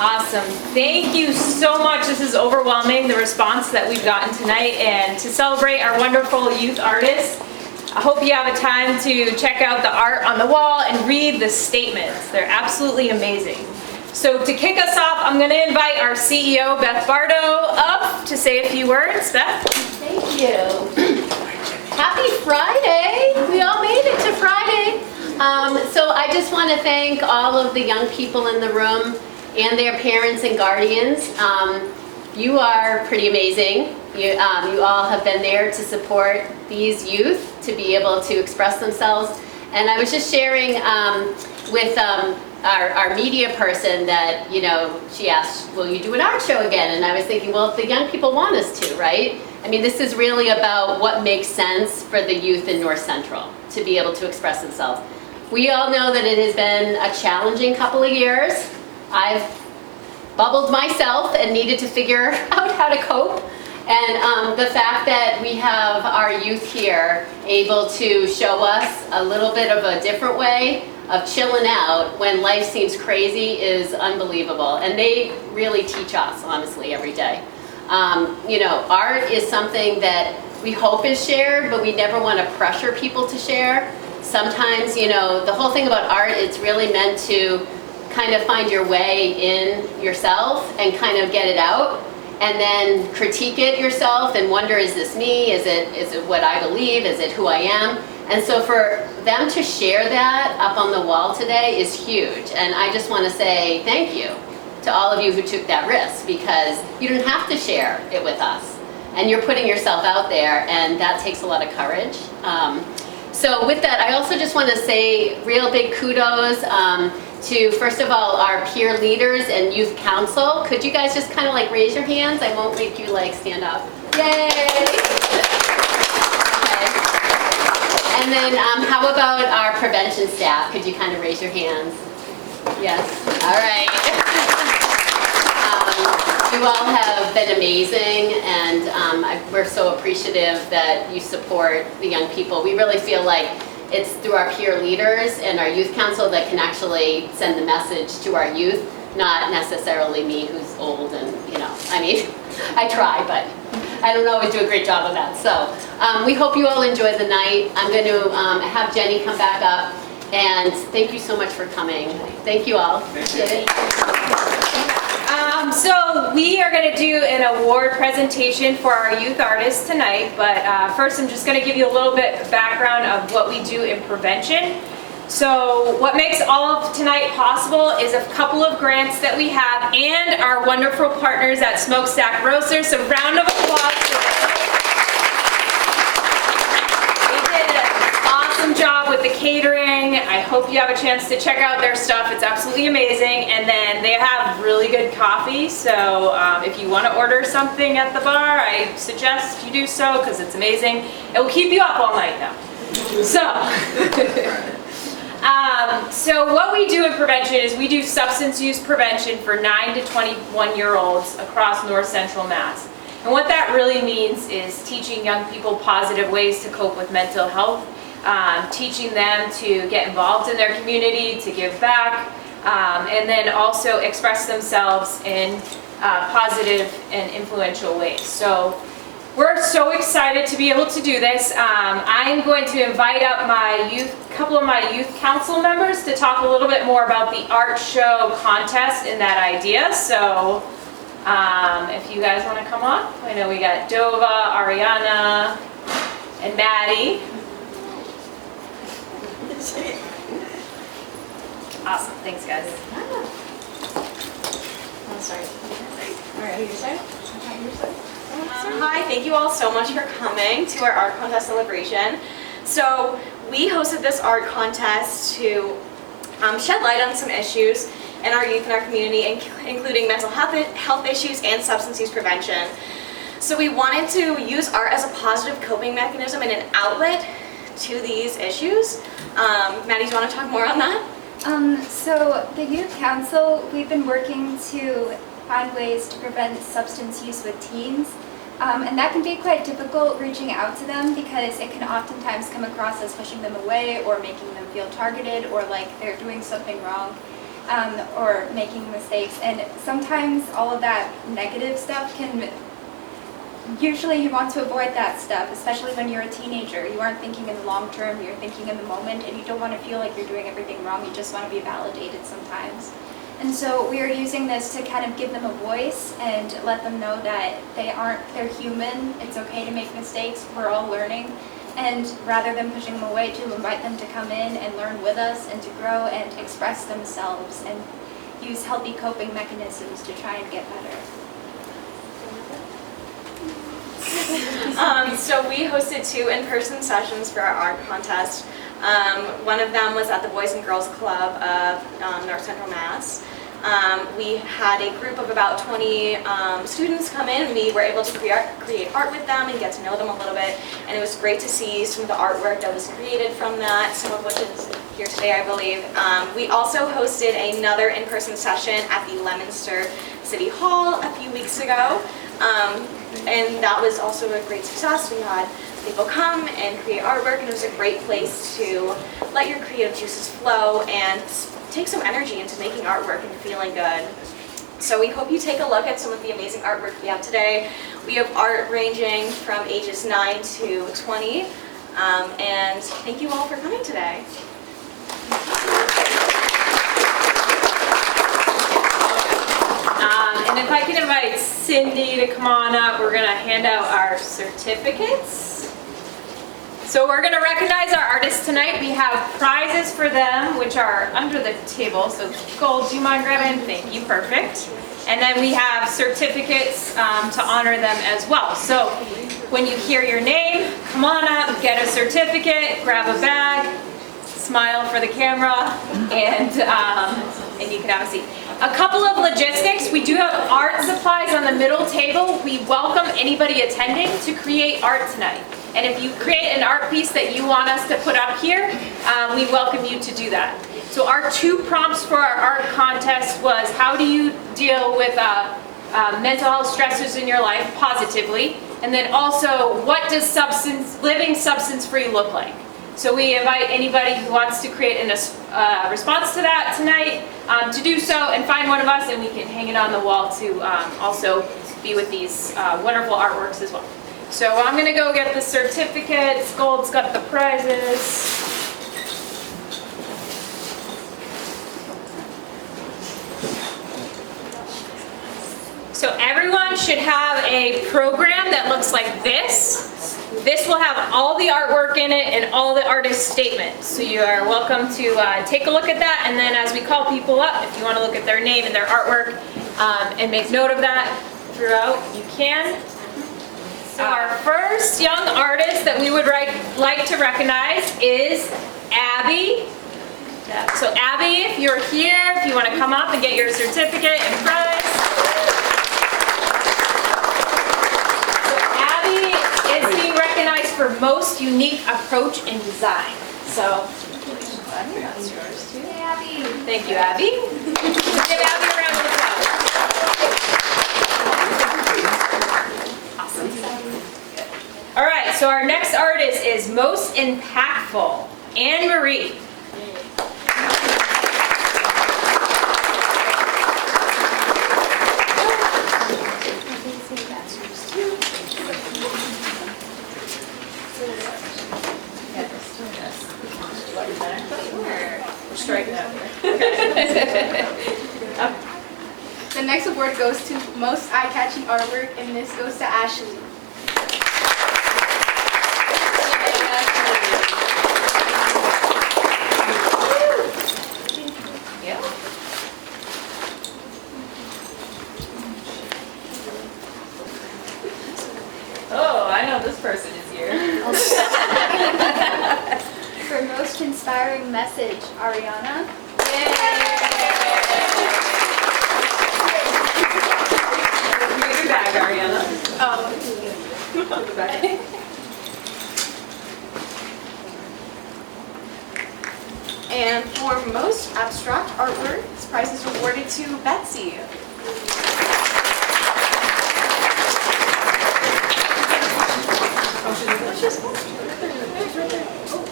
Awesome. Thank you so much. This is overwhelming, the response that we've gotten tonight. And to celebrate our wonderful youth artists, I hope you have a time to check out the art on the wall and read the statements. They're absolutely amazing. So to kick us off, I'm going to invite our CEO, Beth Bardo, up to say a few words. Beth? Thank you. Happy Friday. We all made it to Friday. So I just want to thank all of the young people in the room and their parents and guardians. You are pretty amazing. You all have been there to support these youth to be able to express themselves. And I was just sharing with our media person that, she asked, will you do an art show again? And I was thinking, well, if the young people want us to, right? I mean, this is really about what makes sense for the youth in North Central to be able to express themselves. We all know that it has been a challenging couple of years. I've bubbled myself and needed to figure out how to cope. And the fact that we have our youth here able to show us a little bit of a different way of chilling out when life seems crazy is unbelievable. And they really teach us, honestly, every day. Art is something that we hope is shared, but we never want to pressure people to share. Sometimes, the whole thing about art, it's really meant to kind of find your way in yourself and kind of get it out, and then critique it yourself and wonder, is this me? Is it what I believe? Is it who I am? And so for them to share that up on the wall today is huge. And I just want to say thank you to all of you who took that risk, because you didn't have to share it with us. And you're putting yourself out there, and that takes a lot of courage. So with that, I also just want to say real big kudos to, first of all, our peer leaders and youth council. Could you guys just kind of like raise your hands? I won't make you like stand up. Yay! Okay. And then how about our prevention staff? Could you kind of raise your hands? Yes. All right. You all have been amazing, and we're so appreciative that you support the young people. We really feel like it's through our peer leaders and our youth council that can actually send the message to our youth, not necessarily me who's old and, I try, but I don't always do a great job of that. So we hope you all enjoy the night. I'm going to have Jenny come back up, and thank you so much for coming. Thank you all. Appreciate it. So we are going to do an award presentation for our youth artists tonight, but first I'm just going to give you a little bit of background of what we do in prevention. So what makes all of tonight possible is a couple of grants that we have and our wonderful partners at Smokestack Roasters. So round of applause for them. They did an awesome job with the catering. I hope you have a chance to check out their stuff. It's absolutely amazing. And then they have really good coffee. So if you want to order something at the bar, I suggest you do so because it's amazing. It will keep you up all night though. So what we do in prevention is we do substance use prevention for 9 to 21-year-olds across North Central Mass. And what that really means is teaching young people positive ways to cope with mental health, teaching them to get involved in their community, to give back, and then also express themselves in positive and influential ways. So we're so excited to be able to do this. I'm going to invite up couple of my youth council members to talk a little bit more about the art show contest and that idea. So if you guys want to come up, I know we got Dova, Ariana, and Maddie. Awesome, thanks guys. Oh, sorry. All right, your side? Hi, thank you all so much for coming to our art contest celebration. So we hosted this art contest to shed light on some issues in our youth and our community, including mental health issues and substance use prevention. So we wanted to use art as a positive coping mechanism and an outlet to these issues. Maddie, do you want to talk more on that? So the Youth Council, we've been working to find ways to prevent substance use with teens. And that can be quite difficult reaching out to them because it can oftentimes come across as pushing them away or making them feel targeted or like they're doing something wrong. or making mistakes. And sometimes all of that negative stuff can, usually you want to avoid that stuff, especially when you're a teenager. You aren't thinking in the long term, you're thinking in the moment, and you don't want to feel like you're doing everything wrong. You just want to be validated sometimes. And so we are using this to kind of give them a voice and let them know that they're human. It's okay to make mistakes. We're all learning. And rather than pushing them away, to invite them to come in and learn with us and to grow and express themselves and use healthy coping mechanisms to try and get better. So we hosted 2 in-person sessions for our art contest. One of them was at the Boys and Girls Club of North Central Mass. We had a group of about 20 students come in. We were able to create art with them and get to know them a little bit. And it was great to see some of the artwork that was created from that, some of which is here today, I believe. We also hosted another in-person session at the Leominster City Hall a few weeks ago. And that was also a great success. We had people come and create artwork, and it was a great place to let your creative juices flow and take some energy into making artwork and feeling good. So we hope you take a look at some of the amazing artwork we have today. We have art ranging from ages 9 to 20. And thank you all for coming today. And if I could invite Cindy to come on up, we're going to hand out our certificates. So we're going to recognize our artists tonight. We have prizes for them, which are under the table. So Gold, do you mind grabbing? Thank you, perfect. And then we have certificates to honor them as well. So when you hear your name, come on up, get a certificate, grab a bag, smile for the camera, and you can have a seat. A couple of logistics. We do have art supplies on the middle table. We welcome anybody attending to create art tonight. And if you create an art piece that you want us to put up here, we welcome you to do that. So our 2 prompts for our art contest was, how do you deal with mental health stressors in your life positively? And then also, what does living substance-free look like? So we invite anybody who wants to create a response to that tonight to do so, and find one of us, and we can hang it on the wall to also be with these wonderful artworks as well. So I'm going to go get the certificates. Gold's got the prizes. So everyone should have a program that looks like this. This will have all the artwork in it and all the artist statements. So you are welcome to take a look at that, and then as we call people up, if you want to look at their name and their artwork and make note of that throughout, you can. So our first young artist that we would like to recognize is Abby. So Abby, if you're here, if you want to come up and get your certificate and prize. Is being recognized for most unique approach in design. So, that's yours too. Hey, Abby. Thank you, Abby. Give Abby a round of applause. Awesome. All right, so our next artist is most impactful, Anne Marie. The next award goes to most eye-catching artwork, and this goes to Ashley. Yeah. Oh, I know this person is here. For most inspiring message, Ariana. Here's your bag, Ariana. And for most abstract artwork, this prize is awarded to Betsy.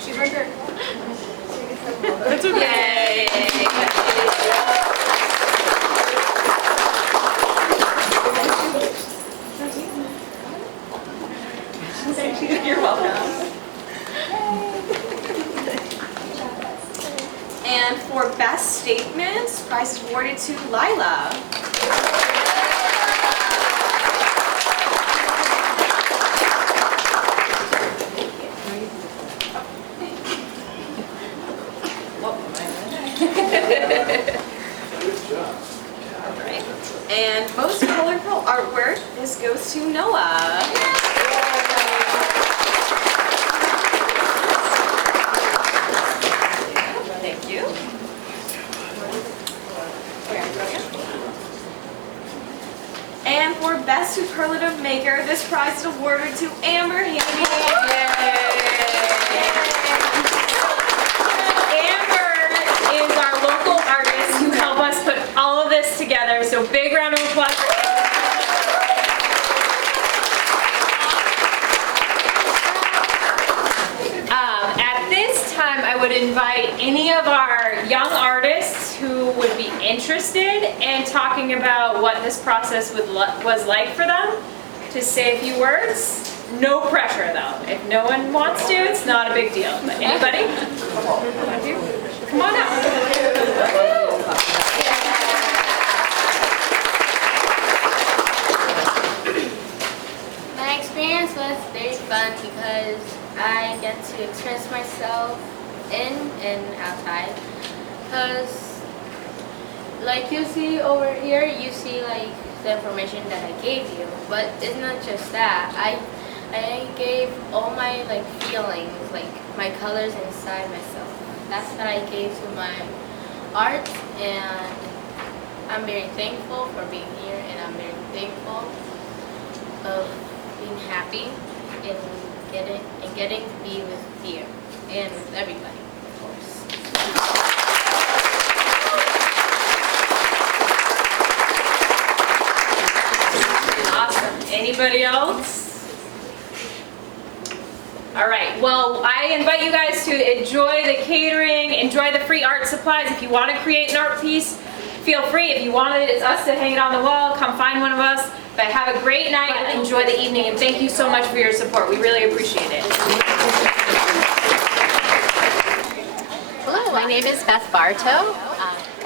She's right there. That's okay. Yay. prize is awarded to Lila. Alright. And most colorful artwork, this goes to Noah. Thank you. And for Best Superlative Maker, this prize is awarded to Amber Haney. Amber is our local artist who helped us put all of this together, so big round of applause for Amber. At this time, I would invite any of our young artists who would be interested in talking about what this process was like for them to say a few words. No pressure though. If no one wants to, it's not a big deal. But anybody? Come on up. My experience was very fun because I get to express myself in and outside. Because, like you see over here, you see like the information that I gave you, but it's not just that. I gave all my like feelings, like my colors inside myself. That's what I gave to my art, and I'm very thankful for being here, and I'm very thankful of being happy and getting to be with you and with everybody, of course. Awesome. Anybody else? All right, well, I invite you guys to enjoy the catering, enjoy the free art supplies. If you want to create an art piece, feel free. If you wanted us to hang it on the wall, come find one of us. But have a great night and enjoy the evening, and thank you so much for your support. We really appreciate it. Hello, my name is Beth Bartow,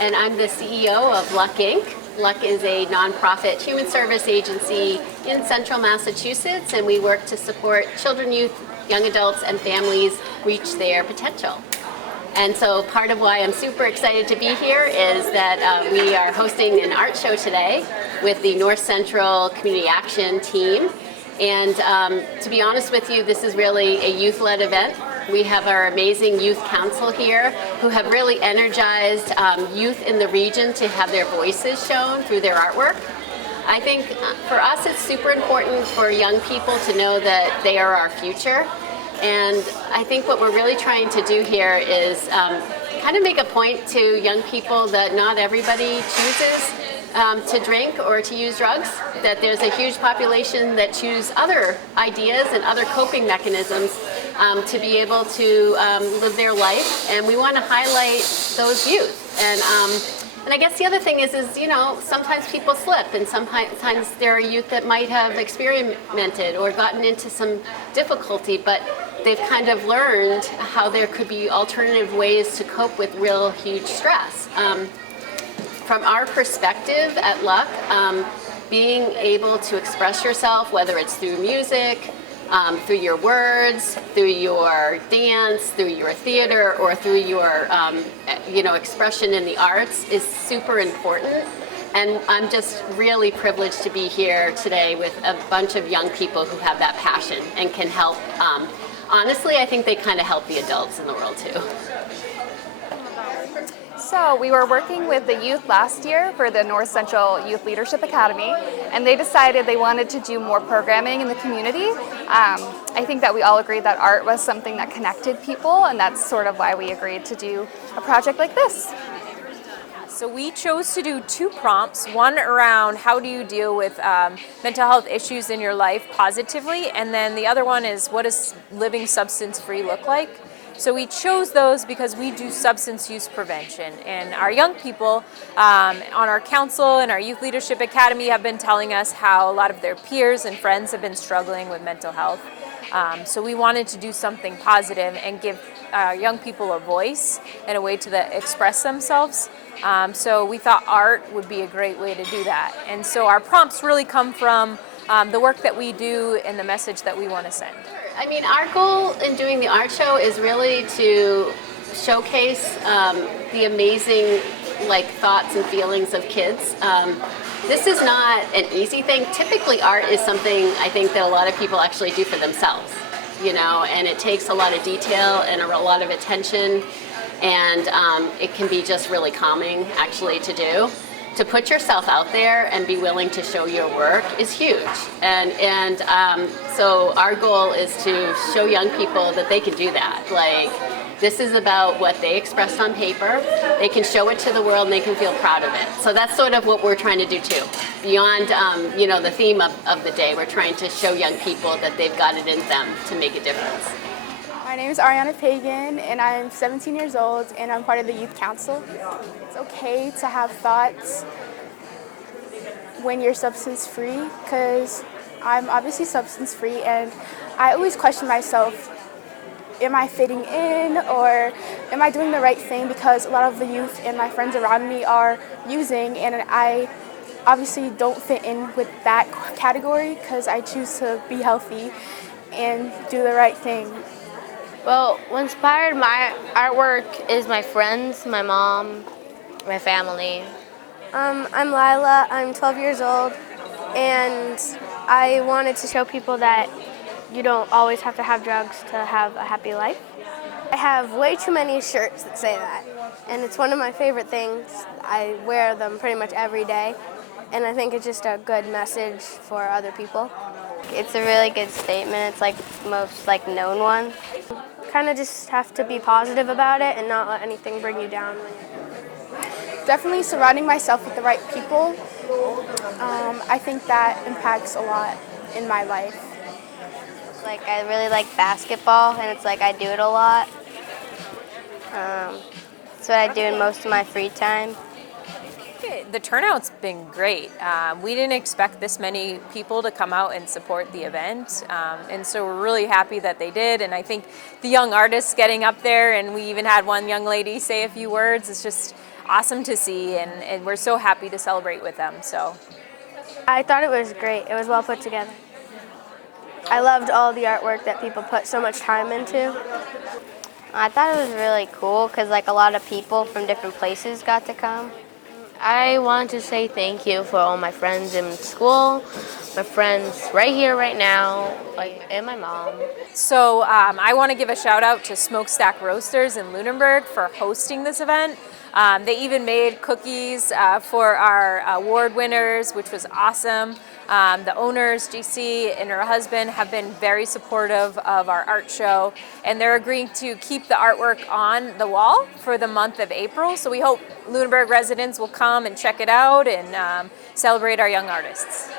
and I'm the CEO of LUK Inc. LUK is a nonprofit human service agency in central Massachusetts, and we work to support children, youth, young adults, and families reach their potential. And so part of why I'm super excited to be here is that we are hosting an art show today with the North Central Community Action team. And to be honest with you, this is really a youth-led event. We have our amazing youth council here who have really energized youth in the region to have their voices shown through their artwork. I think for us it's super important for young people to know that they are our future. And I think what we're really trying to do here is kind of make a point to young people that not everybody chooses to drink or to use drugs, that there's a huge population that choose other ideas and other coping mechanisms to be able to live their life, and we want to highlight those youth. And I guess the other thing is, you know, sometimes people slip, and sometimes there are youth that might have experimented or gotten into some difficulty, but they've kind of learned how there could be alternative ways to cope with real huge stress. From our perspective at LUK, being able to express yourself, whether it's through music, through your words, through your dance, through your theater, or through your expression in the arts, is super important. And I'm just really privileged to be here today with a bunch of young people who have that passion and can help. Honestly, I think they kind of help the adults in the world too. So we were working with the youth last year for the North Central Youth Leadership Academy, and they decided they wanted to do more programming in the community. I think that we all agreed that art was something that connected people, and that's sort of why we agreed to do a project like this. So we chose to do 2 prompts, one around how do you deal with mental health issues in your life positively, and then the other one is what does living substance-free look like? So we chose those because we do substance use prevention, and our young people on our council and our Youth Leadership Academy have been telling us how a lot of their peers and friends have been struggling with mental health. So we wanted to do something positive and give young people a voice and a way to express themselves. So we thought art would be a great way to do that. And so our prompts really come from the work that we do and the message that we want to send. I mean, our goal in doing the art show is really to showcase the amazing thoughts and feelings of kids. This is not an easy thing. Typically, art is something I think that a lot of people actually do for themselves, and it takes a lot of detail and a lot of attention, and it can be just really calming actually to do. To put yourself out there and be willing to show your work is huge. And so our goal is to show young people that they can do that. This is about what they expressed on paper. They can show it to the world and they can feel proud of it. So that's sort of what we're trying to do too. Beyond the theme of the day, we're trying to show young people that they've got it in them to make a difference. My name is Ariana Pagan, and I'm 17 years old, and I'm part of the Youth Council. It's okay to have thoughts when you're substance-free, because I'm obviously substance-free, and I always question myself, am I fitting in, or am I doing the right thing, because a lot of the youth and my friends around me are using, and I obviously don't fit in with that category, because I choose to be healthy and do the right thing. Well, what inspired my artwork is my friends, my mom, my family. I'm Lila, I'm 12 years old, and I wanted to show people that you don't always have to have drugs to have a happy life. I have way too many shirts that say that, and it's one of my favorite things. I wear them pretty much every day, and I think it's just a good message for other people. It's a really good statement. It's the most known one. Kind of just have to be positive about it and not let anything bring you down. Definitely surrounding myself with the right people. I think that impacts a lot in my life. I really like basketball, and it's I do it a lot. That's what I do in most of my free time. The turnout's been great. We didn't expect this many people to come out and support the event, and so we're really happy that they did. And I think the young artists getting up there, and we even had one young lady say a few words, it's just awesome to see, and we're so happy to celebrate with them. So I thought it was great. It was well put together. I loved all the artwork that people put so much time into. I thought it was really cool because a lot of people from different places got to come. I want to say thank you for all my friends in school, my friends right here, right now, and my mom. So I want to give a shout out to Smokestack Roasters in Lunenburg for hosting this event. They even made cookies for our award winners, which was awesome. The owners, GC and her husband, have been very supportive of our art show, and they're agreeing to keep the artwork on the wall for the month of April. So we hope Lunenburg residents will come and check it out and celebrate our young artists.